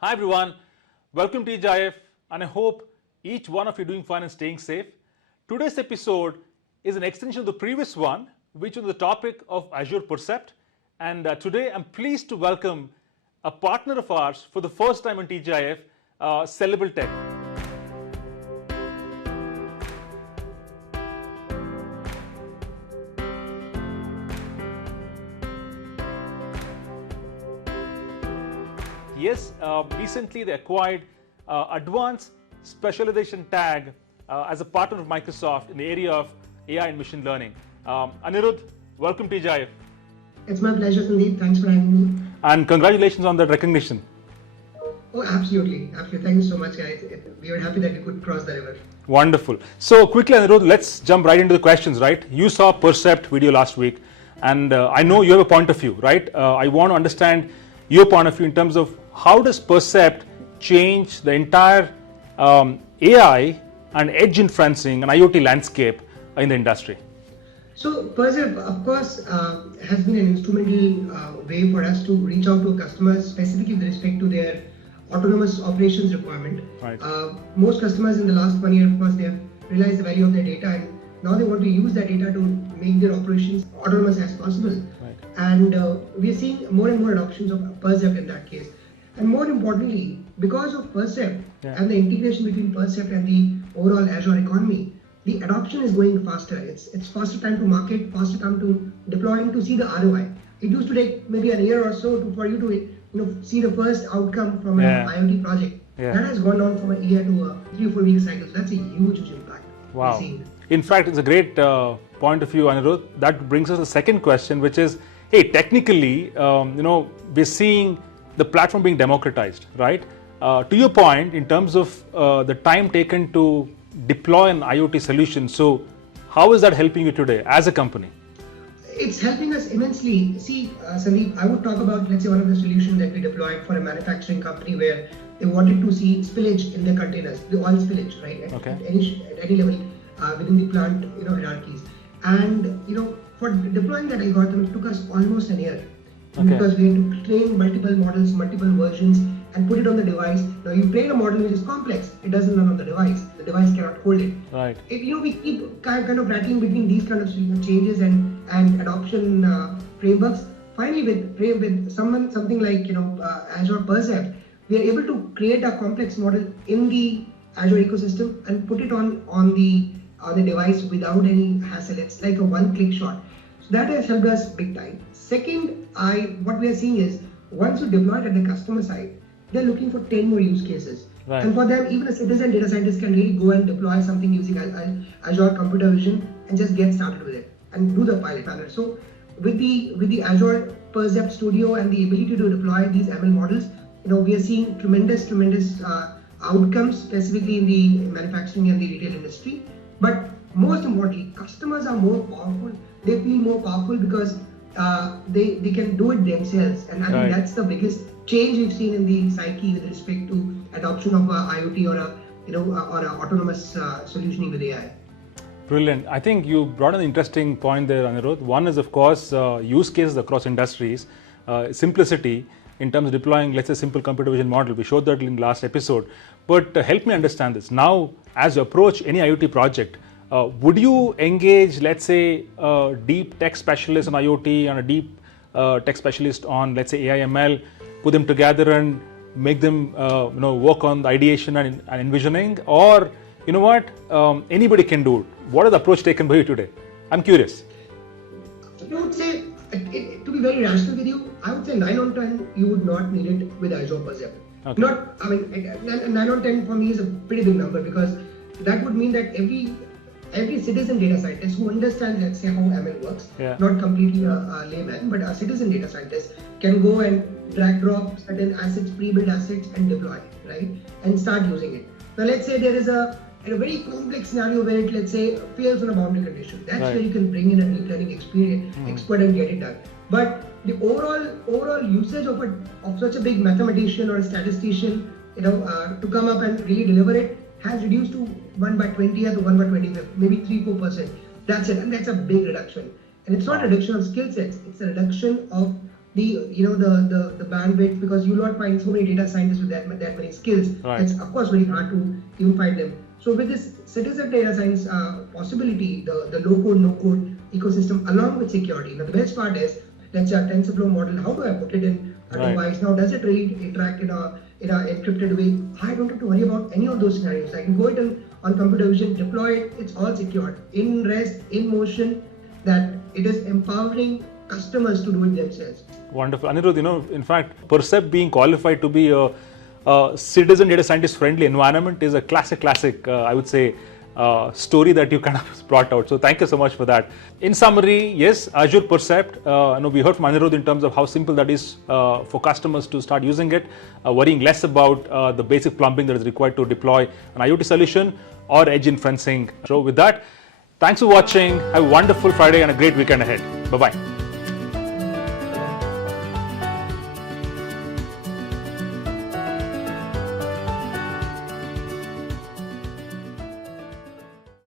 Hi everyone, welcome to TGIF, and I hope each one of you doing fine and staying safe. Today's episode is an extension of the previous one, which was the topic of Azure Percept, and today I'm pleased to welcome a partner of ours for the first time on TGIF, CelebalTech. Yes, recently they acquired advanced specialization tag as a partner of Microsoft in the area of AI and machine learning. Anirudh, welcome to TGIF. It's my pleasure, Sandeep. Thanks for having me. And congratulations on that recognition. Oh, absolutely. Absolutely. Thank you so much, guys. We were happy that we could cross the river. Wonderful. So quickly, Anirudh, let's jump right into the questions, right? You saw Percept video last week, and I know you have a point of view, right? I want to understand your point of view in terms of how does Percept change the entire AI and edge inferencing and IoT landscape in the industry? So Percept, of course, has been an instrumental way for us to reach out to customers specifically with respect to their autonomous operations requirement. Right. Most customers in the last 1 year, of course, they have realized the value of their data, and now they want to use that data to make their operations autonomous as possible. Right. And we are seeing more and more adoptions of Percept in that case. And more importantly, because of Percept and the integration between Percept and the overall Azure economy, the adoption is going faster. It's faster time to market, faster time to deploy and to see the ROI. It used to take maybe a year or so for you to see the first outcome from an IoT project. That has gone on from a year to a 3 or 4 week cycle. So that's a huge impact. Wow. In fact, it's a great point of view, Anirudh. That brings us to the second question, which is, hey, technically, we're seeing the platform being democratized, right? To your point, in terms of the time taken to deploy an IoT solution, so how is that helping you today as a company? It's helping us immensely. See, Sandeep, I would talk about, let's say, one of the solutions that we deployed for a manufacturing company where they wanted to see spillage in their containers, the oil spillage, right? At any level within the plant, hierarchies. And, for deploying that algorithm, it took us almost a year. Because we had to train multiple models, multiple versions, and put it on the device. Now you train a model which is complex, it doesn't run on the device. The device cannot hold it. Right. We keep kind of rattling between these kind of changes and adoption frameworks. Finally, with something like Azure Percept, we are able to create a complex model in the Azure ecosystem and put it on the device without any hassle. It's like a one-click shot. So that has helped us big time. Second, what we are seeing is once you deploy it at the customer side, they're looking for 10 more use cases. Right. And for them, even a citizen data scientist can really go and deploy something using Azure Computer Vision and just get started with it and do the pilot panel. So with the Azure Percept Studio and the ability to deploy these ML models, we are seeing tremendous outcomes specifically in the manufacturing and the retail industry. But most importantly, customers are more powerful. They feel more powerful because they can do it themselves, and I think that's the biggest change we've seen in the psyche with respect to adoption of IoT or a autonomous solutioning with AI. Brilliant. I think you brought an interesting point there, Anirudh. One is, of course, use cases across industries, simplicity in terms of deploying, let's say, simple computer vision model. We showed that in the last episode. But help me understand this. Now, as you approach any IoT project, would you engage, let's say, a deep tech specialist on IoT and a deep tech specialist on, let's say, AI ML, put them together and make them, work on the ideation and envisioning? Or, anybody can do it? What is the approach taken by you today? I'm curious. I would say, to be very rational with you, I would say 9 on 10, you would not need it with Azure Percept. Okay. 9 on 10 for me is a pretty big number, because that would mean that every citizen data scientist who understands, let's say, how ML works, not completely a layman, but a citizen data scientist can go and drag drop certain assets, pre-built assets, and deploy, right? And start using it. Now, let's say there is a very complex scenario where it, let's say, fails on a boundary condition. That's where you can bring in a deep learning expert and get it done. But the overall usage of such a big mathematician or a statistician, to come up and really deliver it has reduced to 1 by 20th or 1 by 25th, maybe 3-4%. That's it, and that's a big reduction. And it's not a reduction of skill sets; it's a reduction of the bandwidth, because you'll not find so many data scientists with that many skills. Right. It's of course very hard to even find them. So with this citizen data science possibility, the low code, no code ecosystem along with security. Now the best part is, let's say a TensorFlow model, how do I put it in a Right. device? Now does it really interact in a encrypted way? I don't have to worry about any of those scenarios. I can go it on computer vision, deploy it, it's all secured. In rest, in motion, that it is empowering customers to do it themselves. Wonderful. Anirudh, in fact, Percept being qualified to be a citizen data scientist friendly environment is a classic, I would say, story that you kind of brought out. So thank you so much for that. In summary, yes, Azure Percept, we heard from Anirudh in terms of how simple that is for customers to start using it, worrying less about the basic plumbing that is required to deploy an IoT solution or edge inferencing. So with that, thanks for watching. Have a wonderful Friday and a great weekend ahead. Bye-bye.